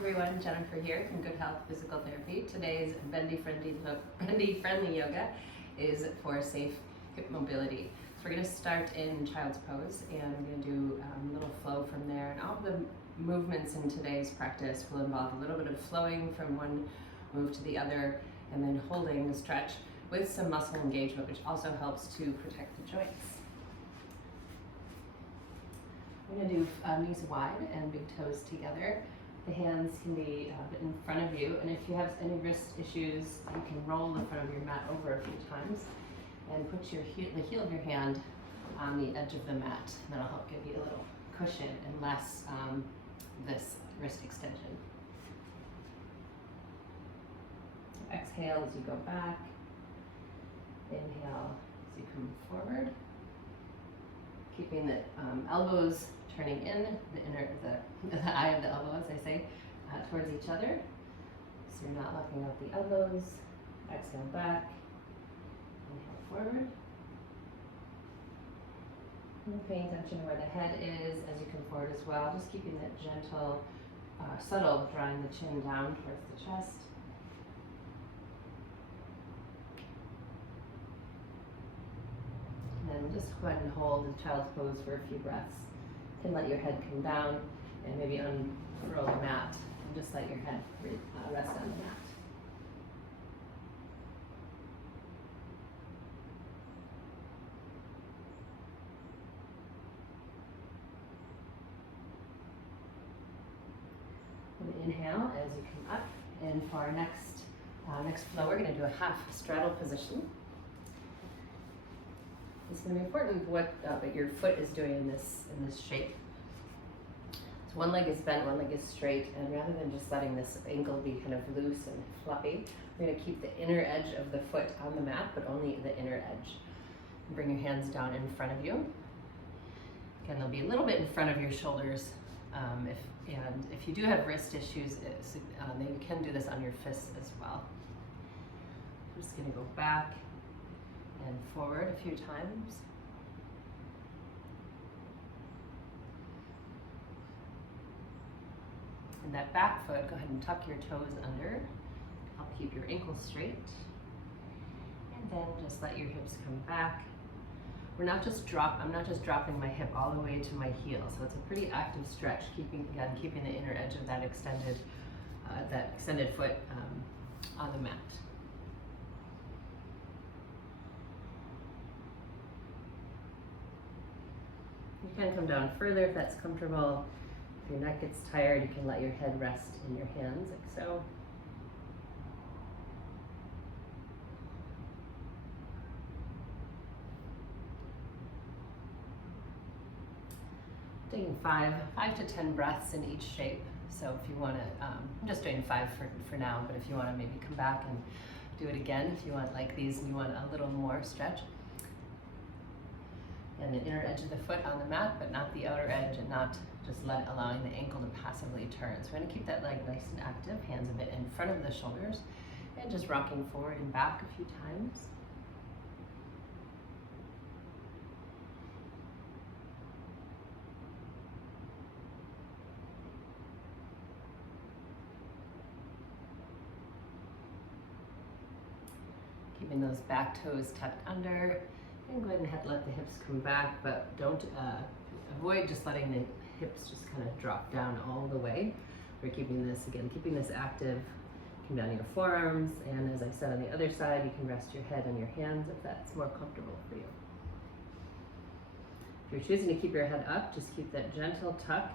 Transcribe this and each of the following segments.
everyone, Jennifer here from Good Health Physical Therapy. Today's Bendy Friendly Yoga is for safe hip mobility. So we're going to start in child's pose and we're going to do a little flow from there. And all of the movements in today's practice will involve a little bit of flowing from one move to the other and then holding the stretch with some muscle engagement, which also helps to protect the joints. We're going to do knees wide and big toes together. The hands can be in front of you, and if you have any wrist issues, you can roll the front of your mat over a few times and put the heel of your hand on the edge of the mat. That'll help give you a little cushion and less this wrist extension. Exhale as you go back. Inhale as you come forward. Keeping the elbows turning in, the eye of the elbow, as I say, towards each other. So you're not locking out the elbows. Exhale back. Inhale forward. And paying attention to where the head is as you come forward as well. Just keeping that gentle, subtle, drawing the chin down towards the chest. And just go ahead and hold the child's pose for a few breaths. You can let your head come down and maybe unfurl the mat and just let your head rest on the mat. And inhale as you come up. And for our next flow, we're going to do a half straddle position. It's going to be important what your foot is doing in this shape. So one leg is bent, one leg is straight, and rather than just letting this ankle be kind of loose and fluffy, we're going to keep the inner edge of the foot on the mat, but only the inner edge. Bring your hands down in front of you. Again, they'll be a little bit in front of your shoulders. If you do have wrist issues, then you can do this on your fists as well. I'm just going to go back and forward a few times. And that back foot, go ahead and tuck your toes under. Help keep your ankles straight. And then just let your hips come back. I'm not just dropping my hip all the way to my heel. So it's a pretty active stretch, keeping the inner edge of that extended foot on the mat. You can come down further if that's comfortable. If your neck gets tired, you can let your head rest in your hands, like so. Taking 5 to 10 breaths in each shape. So if you want to, I'm just doing 5 for now, but if you want to maybe come back and do it again, if you want like these and you want a little more stretch. And the inner edge of the foot on the mat, but not the outer edge, and not just allowing the ankle to passively turn. So we're going to keep that leg nice and active, hands a bit in front of the shoulders, and just rocking forward and back a few times. Keeping those back toes tucked under. And go ahead and let the hips come back, but don't avoid just letting the hips just kind of drop down all the way. We're keeping this active. Come down your forearms, and as I said on the other side, you can rest your head on your hands if that's more comfortable for you. If you're choosing to keep your head up, just keep that gentle tuck,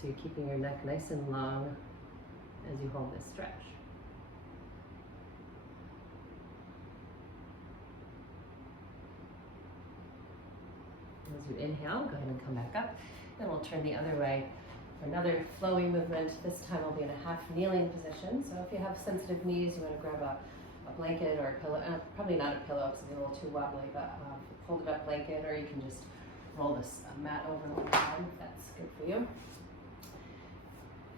so you're keeping your neck nice and long as you hold this stretch. As you inhale, go ahead and come back up. Then we'll turn the other way for another flowy movement. This time we'll be in a half kneeling position. So if you have sensitive knees, you want to grab a blanket or a pillow. Probably not a pillow because it's a little too wobbly, but a folded up blanket, or you can just roll this mat over one time if that's good for you.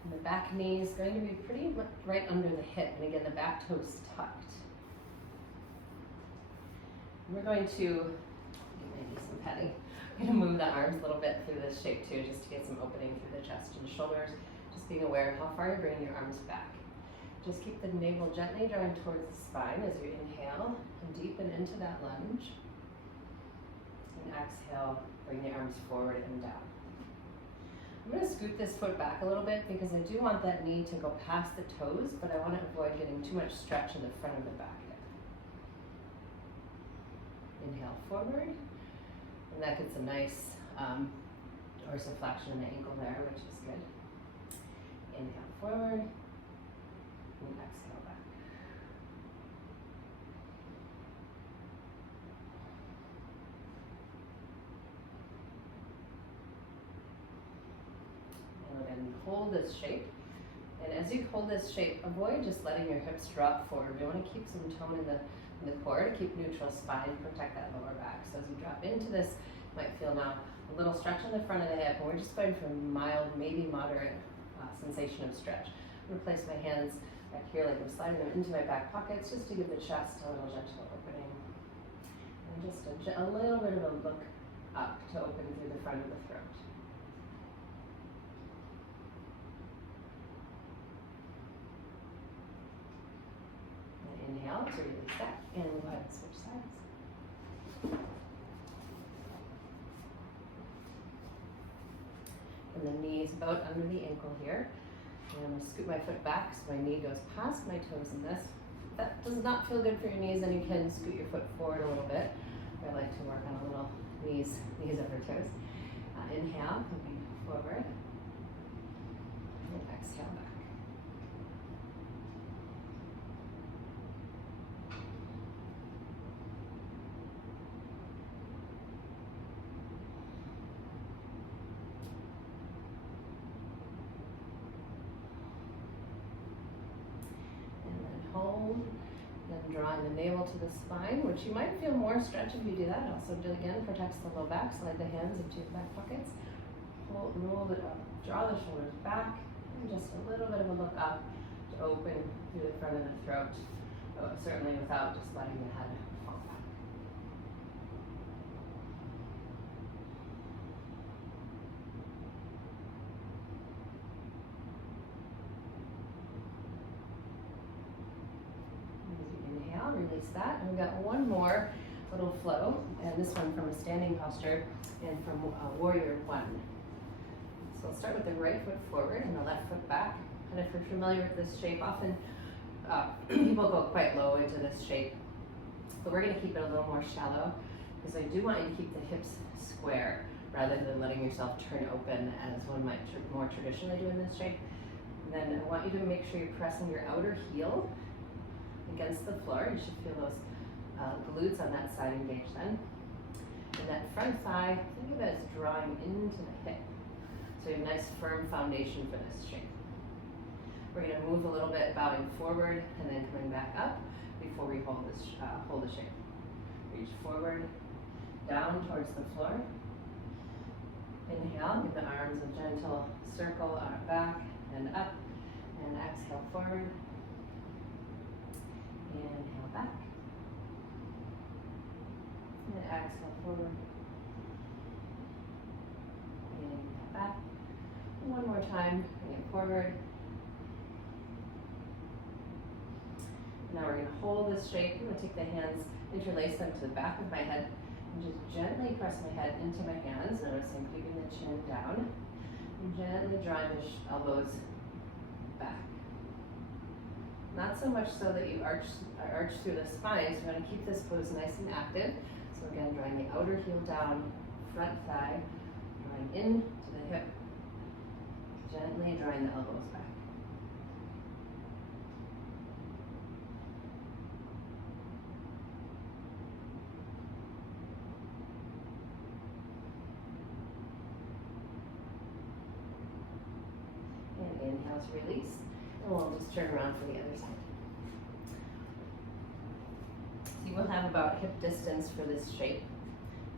And the back knee is going to be pretty much right under the hip. And again, the back toes tucked. We're going to, maybe some petting. I'm going to move the arms a little bit through this shape too, just to get some opening through the chest and shoulders. Just being aware of how far you're bringing your arms back. Just keep the navel gently drawing towards the spine as you inhale and deepen into that lunge. And exhale, bring the arms forward and down. I'm going to scoot this foot back a little bit because I do want that knee to go past the toes, but I want to avoid getting too much stretch in the front of the back hip. Inhale forward, and that gets a nice dorsiflexion in the ankle there, which is good. Inhale forward, and exhale back. And then hold this shape. And as you hold this shape, avoid just letting your hips drop forward. You want to keep some tone in the core to keep neutral spine, protect that lower back. So as you drop into this, you might feel now a little stretch in the front of the hip, and we're just going for mild, maybe moderate sensation of stretch. I'm going to place my hands back here like I'm sliding them into my back pockets just to give the chest a little gentle opening. And just a little bit of a look up to open through the front of the throat. Inhale to release that, and we'll go ahead and switch sides. And the knee is about under the ankle here. And I'm going to scoot my foot back so my knee goes past my toes in this. If that does not feel good for your knees, then you can scoot your foot forward a little bit. I like to work on a little knees over toes. Inhale, coming forward, and exhale back. Hold, then drawing the navel to the spine, which you might feel more stretch if you do that. Also, again, protects the low back. Slide the hands into your back pockets. Roll it up, draw the shoulders back, and just a little bit of a look up to open through the front of the throat, certainly without just letting the head fall back. Release that, and we've got one more little flow, and this one from a standing posture and from Warrior One. So I'll start with the right foot forward and the left foot back. And if you're familiar with this shape, often people go quite low into this shape, but we're going to keep it a little more shallow because I do want you to keep the hips square rather than letting yourself turn open as one might more traditionally do in this shape. And then I want you to make sure you're pressing your outer heel against the floor. You should feel those glutes on that side engaged then. And that front thigh, think of it as drawing into the hip. So you have a nice firm foundation for this shape. We're going to move a little bit, bowing forward and then coming back up before we hold the shape. Reach forward, down towards the floor. Inhale, give the arms a gentle circle back and up, and exhale forward. Inhale back. And exhale forward. Inhale back. And one more time, bring it forward. Now we're going to hold this shape. I'm going to take the hands, interlace them to the back of my head, and just gently press my head into my hands, noticing keeping the chin down, and gently drawing the elbows back. Not so much so that you arch through the spine, so we're going to keep this pose nice and active. So again, drawing the outer heel down, front thigh, drawing in to the hip, gently drawing the elbows back. And inhale to release. And we'll just turn around for the other side. So you will have about hip distance for this shape,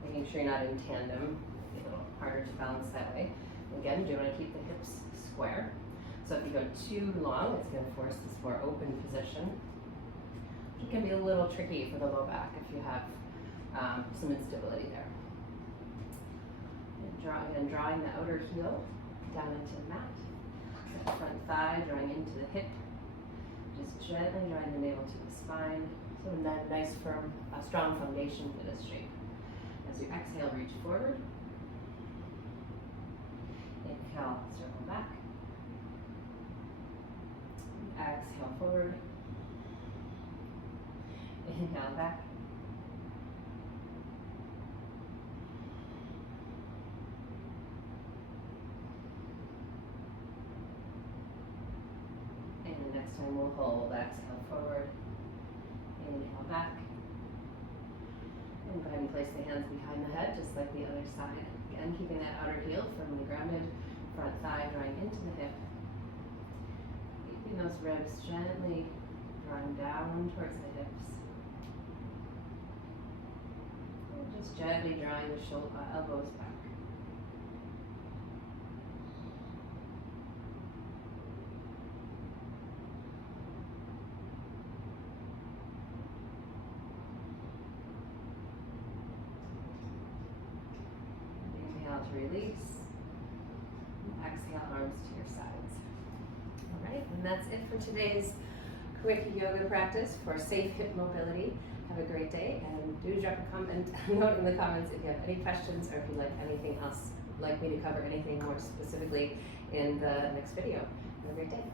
making sure you're not in tandem. It's a little harder to balance that way. Again, you want to keep the hips square. So if you go too long, it's going to force this more open position. It can be a little tricky for the low back if you have some instability there. And drawing the outer heel down into the mat. Front thigh drawing into the hip. Just gently drawing the navel to the spine. So a nice, firm, strong foundation for this shape. As you exhale, reach forward. Inhale, circle back. Exhale, forward. Inhale, back. And the next time we'll hold. Exhale, forward. Inhale, back. And go ahead and place the hands behind the head, just like the other side. Again, keeping that outer heel firmly grounded. Front thigh drawing into the hip. Keeping those ribs gently drawing down towards the hips. And just gently drawing the elbows back. Inhale to release. Exhale, arms to your sides. All right, and that's it for today's quick yoga practice for safe hip mobility. Have a great day, and do drop a note in the comments if you have any questions or if you'd like anything else, like me to cover anything more specifically in the next video. Have a great day.